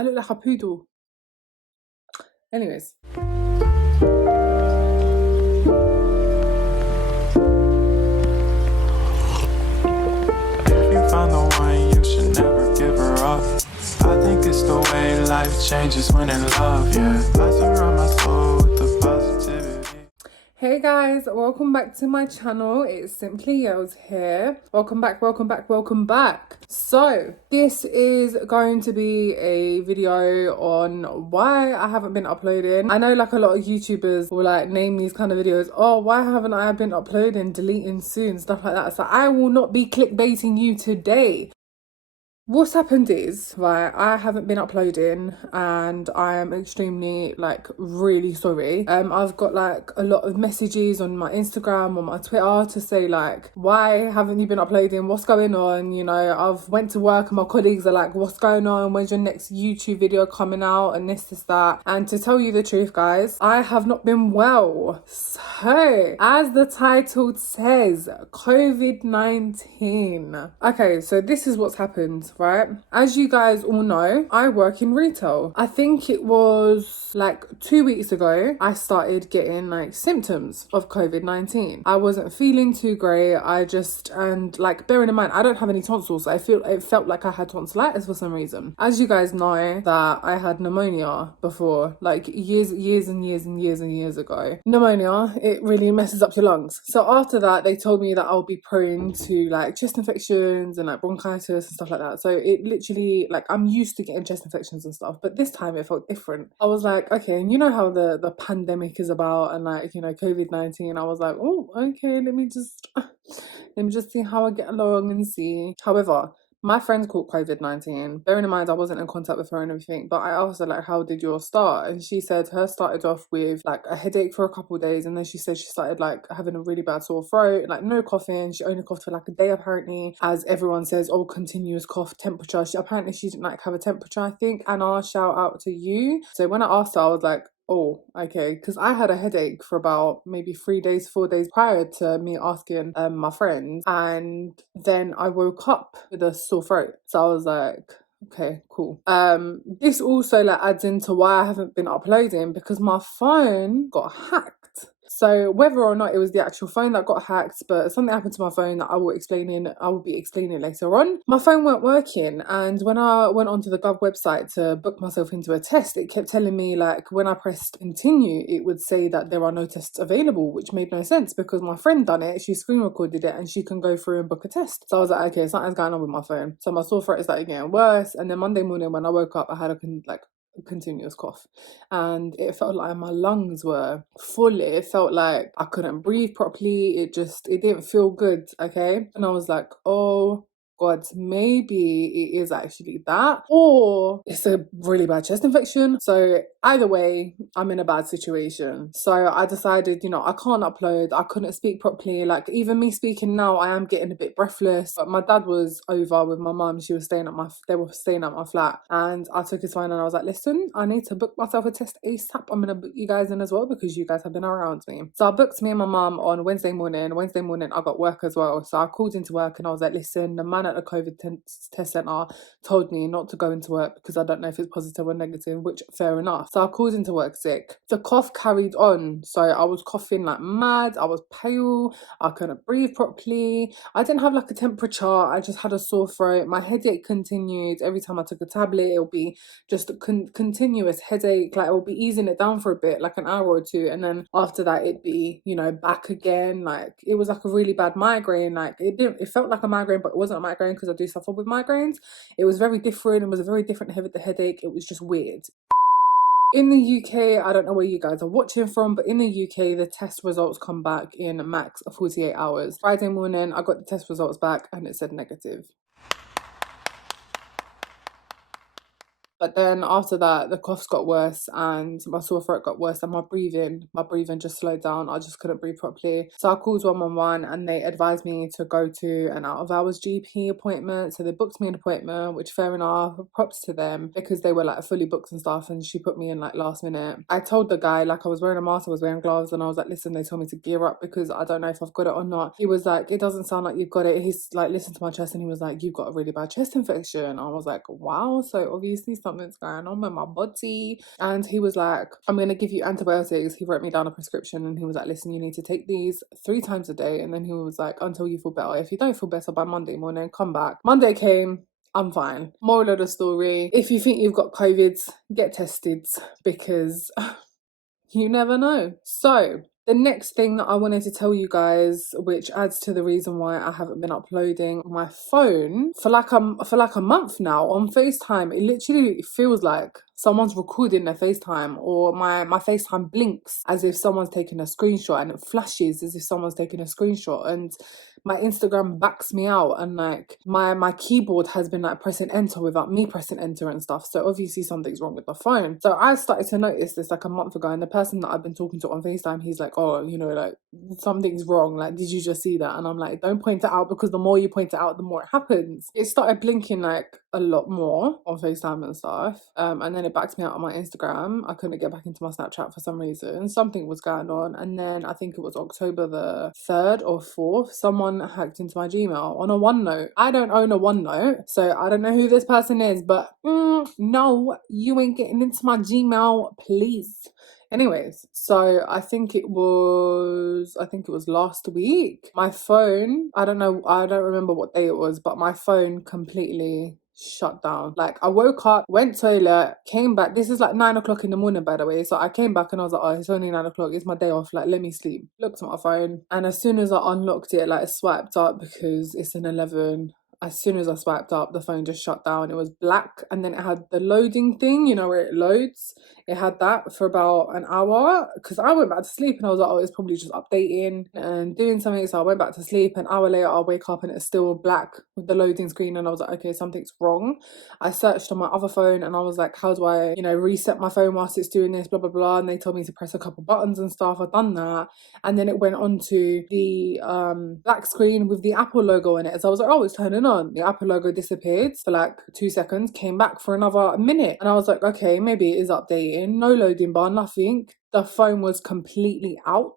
I look like a poodle. Anyways. Found the one, you should never give her up. I think it's the way life changes when in love, yeah. I surround my soul with the positivity. Hey guys, welcome back to my channel. It's Simply Yells here. Welcome back, welcome back, welcome back. So this is going to be a video on why I haven't been uploading. I know like a lot of YouTubers will like name these kind of videos, oh, why haven't I been uploading, deleting soon, stuff like that. So I will not be clickbaiting you today. What's happened is, right, I haven't been uploading and I am extremely, like, really sorry. I've got, like, a lot of messages on my Instagram, on my Twitter to say, like, why haven't you been uploading? What's going on? You know, I've went to work and my colleagues are like, what's going on? When's your next YouTube video coming out? And this, that. And to tell you the truth, guys, I have not been well. So, as the title says, COVID-19. Okay, so this is what's happened. Right, as you guys all know, I work in retail. I think it was like 2 weeks ago I started getting like symptoms of COVID-19. I wasn't feeling too great. And like, bearing in mind I don't have any tonsils, so it felt like I had tonsillitis for some reason. As you guys know, that I had pneumonia before, like years ago. Pneumonia, it really messes up your lungs. So after that they told me that I'll be prone to like chest infections and like bronchitis and stuff like that. So it literally, like, I'm used to getting chest infections and stuff, but this time it felt different. I was like, okay, and you know how the pandemic is about, and like, you know, COVID-19, I was like, oh, okay, let me just see how I get along and see. However, my friend caught COVID-19. Bearing in mind, I wasn't in contact with her and everything, but I asked her, like, how did yours start? And she said hers started off with, like, a headache for a couple of days. And then she said she started, like, having a really bad sore throat, like, no coughing. She only coughed for, like, a day, apparently. As everyone says, oh, continuous cough, temperature. Apparently, she didn't, like, have a temperature, I think. And I'll shout out to you. So when I asked her, I was like, oh, okay, because I had a headache for about maybe 3 days, 4 days prior to me asking my friend, and then I woke up with a sore throat. So I was like, okay, cool. This also like adds into why I haven't been uploading, because my phone got hacked. So whether or not it was the actual phone that got hacked, but something happened to my phone that I will be explaining later on. My phone weren't working, and when I went onto the Gov website to book myself into a test, it kept telling me, like, when I pressed continue, it would say that there are no tests available, which made no sense because my friend done it, she screen recorded it, and she can go through and book a test. So I was like, okay, something's going on with my phone. So my sore throat started getting worse, and then Monday morning when I woke up, I had a continuous cough, and it felt like my lungs were full. It felt like I couldn't breathe properly. It didn't feel good. Okay, and I was like, oh God, maybe it is actually that, or it's a really bad chest infection. So either way, I'm in a bad situation. So I decided, you know, I can't upload. I couldn't speak properly. Like, even me speaking now, I am getting a bit breathless. But my dad was over with my mum. They were staying at my flat, and I took his phone and I was like, listen, I need to book myself a test ASAP. I'm gonna book you guys in as well because you guys have been around me. So I booked me and my mum on Wednesday morning. Wednesday morning I got work as well. So I called into work and I was like, listen, the man at the COVID test centre told me not to go into work because I don't know if it's positive or negative, which fair enough. So I called into work sick. The cough carried on. So I was coughing like mad. I was pale. I couldn't breathe properly. I didn't have like a temperature. I just had a sore throat. My headache continued. Every time I took a tablet, it'll be just a continuous headache. Like, it will be easing it down for a bit, like an hour or two. And then after that, it'd be, you know, back again. Like, it was like a really bad migraine. Like, it felt like a migraine, but it wasn't a migraine because I do suffer with migraines. It was very different. It was a very different headache. It was just weird. In the UK, I don't know where you guys are watching from, but in the UK, the test results come back in max 48 hours. Friday morning, I got the test results back and it said negative. But then after that, the coughs got worse and my sore throat got worse, and my breathing just slowed down. I just couldn't breathe properly. So I called 111 and they advised me to go to an out of hours GP appointment. So they booked me an appointment, which fair enough, props to them, because they were like fully booked and stuff, and she put me in like last minute. I told the guy, like, I was wearing a mask, I was wearing gloves, and I was like, listen, they told me to gear up because I don't know if I've got it or not. He was like, it doesn't sound like you've got it. He's like, listened to my chest and he was like, you've got a really bad chest infection. I was like, wow, so obviously something's going on with my body. And he was like, I'm going to give you antibiotics. He wrote me down a prescription and he was like, listen, you need to take these 3 times a day. And then he was like, until you feel better. If you don't feel better by Monday morning, come back. Monday came. I'm fine. Moral of the story, if you think you've got COVID, get tested because you never know. So the next thing that I wanted to tell you guys, which adds to the reason why I haven't been uploading my phone for like a month now on FaceTime, it literally feels like someone's recording their FaceTime, or my FaceTime blinks as if someone's taking a screenshot, and it flashes as if someone's taking a screenshot, and my Instagram backs me out, and like my keyboard has been like pressing enter without me pressing enter and stuff. So obviously something's wrong with the phone. So I started to notice this like a month ago, and the person that I've been talking to on FaceTime, he's like, oh, you know, like something's wrong. Like, did you just see that? And I'm like, don't point it out, because the more you point it out, the more it happens. It started blinking like a lot more on FaceTime and stuff. And then it backed me out on my Instagram. I couldn't get back into my Snapchat for some reason. Something was going on. And then I think it was October the 3rd or 4th, someone hacked into my Gmail on a OneNote. I don't own a OneNote, so I don't know who this person is, but no, you ain't getting into my Gmail, please. Anyways, so I think it was last week. My phone, I don't remember what day it was, but my phone completely shut down. Like, I woke up, went toilet, came back. This is like 9 o'clock in the morning, by the way. So I came back and I was like, oh, it's only 9 o'clock. It's my day off. Like, let me sleep. Looked at my phone, and as soon as I unlocked it, like, swiped up because it's an 11. As soon as I swiped up, the phone just shut down. It was black, and then it had the loading thing, you know, where it loads. It had that for about an hour, because I went back to sleep and I was like, oh, it's probably just updating and doing something. So I went back to sleep. An hour later, I wake up and it's still black with the loading screen, and I was like, okay, something's wrong. I searched on my other phone and I was like, how do I, you know, reset my phone whilst it's doing this, blah, blah, blah. And they told me to press a couple buttons and stuff. I've done that. And then it went on to the black screen with the Apple logo in it. So I was like, oh, it's turning on. The Apple logo disappeared for like 2 seconds, came back for another minute. And I was like, okay, maybe it is updating. No loading bar, nothing. The phone was completely out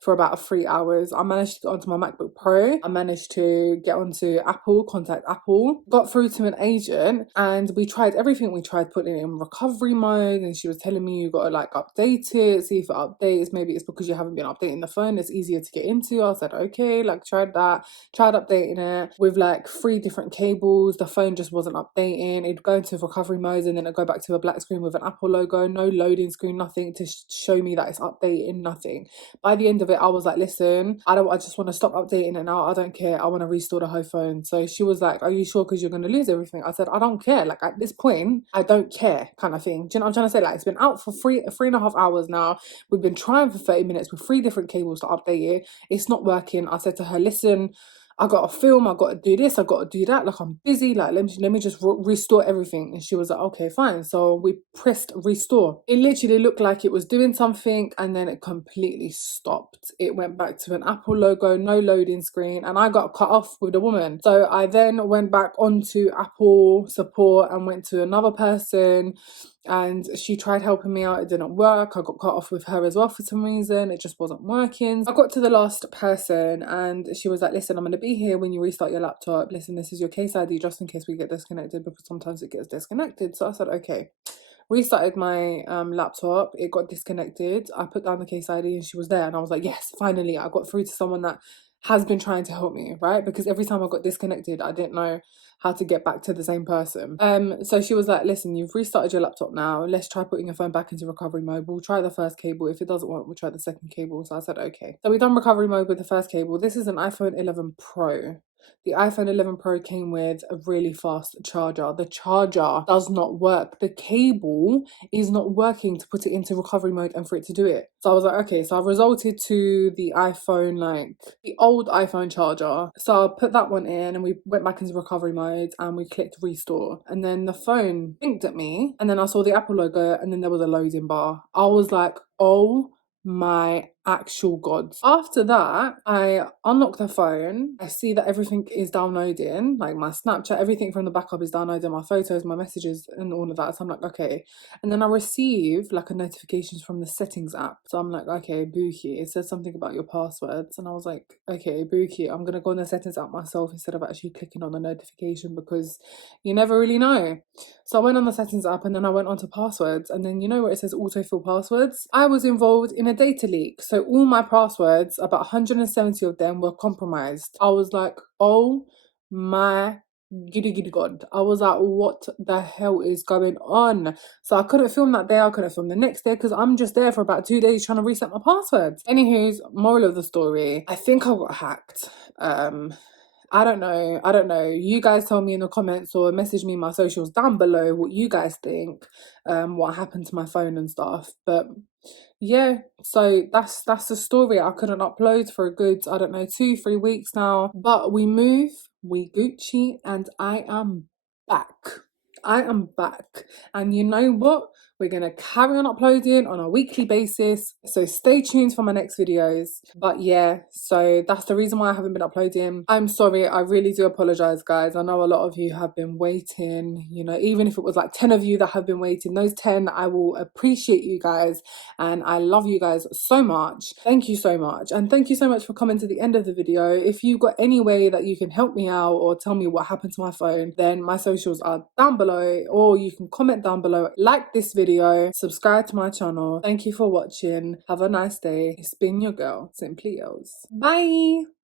for about 3 hours. I managed to get onto my MacBook Pro. I managed to get onto Apple, contact Apple, got through to an agent, and we tried everything. We tried putting it in recovery mode, and she was telling me you got to like update it, see if it updates. Maybe it's because you haven't been updating the phone. It's easier to get into. I said, okay, like tried that, tried updating it with like 3 different cables. The phone just wasn't updating. It'd go into recovery mode and then it'd go back to a black screen with an Apple logo, no loading screen, nothing to show me that it's updating, nothing. By the end of it, I was like, listen, I just want to stop updating it now. I don't care. I want to restore the whole phone. So she was like, are you sure? Because you're going to lose everything. I said, I don't care. Like, at this point, I don't care, kind of thing. Do you know what I'm trying to say? Like, it's been out for 3.5 hours now. We've been trying for 30 minutes with 3 different cables to update it. It's not working. I said to her, listen, I got to film, I got to do this, I got to do that, like I'm busy, like let me just restore everything. And she was like, okay, fine. So we pressed restore. It literally looked like it was doing something, and then it completely stopped. It went back to an Apple logo, no loading screen, and I got cut off with the woman. So I then went back onto Apple support and went to another person, and she tried helping me out. It didn't work. I got cut off with her as well for some reason. It just wasn't working. I got to the last person and she was like, listen, I'm going to be here when you restart your laptop. Listen, this is your case ID just in case we get disconnected, because sometimes it gets disconnected. So I said, okay. Restarted my laptop. It got disconnected. I put down the case ID and she was there, and I was like, yes, finally I got through to someone that has been trying to help me, right? Because every time I got disconnected, I didn't know how to get back to the same person. So she was like, listen, you've restarted your laptop now. Let's try putting your phone back into recovery mode. We'll try the first cable. If it doesn't work, we'll try the second cable. So I said, okay. So we've done recovery mode with the first cable. This is an iPhone 11 Pro. The iPhone 11 Pro came with a really fast charger. The charger does not work. The cable is not working to put it into recovery mode and for it to do it. So I was like, okay, so I've resorted to the iPhone, like the old iPhone charger. So I put that one in and we went back into recovery mode and we clicked restore. And then the phone blinked at me, and then I saw the Apple logo, and then there was a loading bar. I was like, oh my actual gods. After that, I unlock the phone. I see that everything is downloading, like my Snapchat, everything from the backup is downloading, my photos, my messages, and all of that. So I'm like, okay. And then I receive like a notification from the settings app. So I'm like, okay, Buki, it says something about your passwords. And I was like, okay, Buki, I'm gonna go on the settings app myself instead of actually clicking on the notification, because you never really know. So I went on the settings app and then I went onto passwords, and then you know where it says autofill passwords? I was involved in a data leak. So all my passwords, about 170 of them, were compromised. I was like, oh my giddy giddy god. I was like, what the hell is going on? So I couldn't film that day, I couldn't film the next day, because I'm just there for about 2 days trying to reset my passwords. Anywho's, moral of the story, I think I got hacked. I don't know. You guys tell me in the comments or message me my socials down below what you guys think, what happened to my phone and stuff. But yeah, so that's the story. I couldn't upload for a good, I don't know, 2-3 weeks now. But we move, we Gucci, and I am back. I am back. And you know what? We're going to carry on uploading on a weekly basis. So stay tuned for my next videos. But yeah, so that's the reason why I haven't been uploading. I'm sorry. I really do apologize, guys. I know a lot of you have been waiting. You know, even if it was like 10 of you that have been waiting, those 10, I will appreciate you guys. And I love you guys so much. Thank you so much. And thank you so much for coming to the end of the video. If you've got any way that you can help me out or tell me what happened to my phone, then my socials are down below, or you can comment down below, like this video, subscribe to my channel. Thank you for watching. Have a nice day. It's been your girl, Simply Yours. Bye.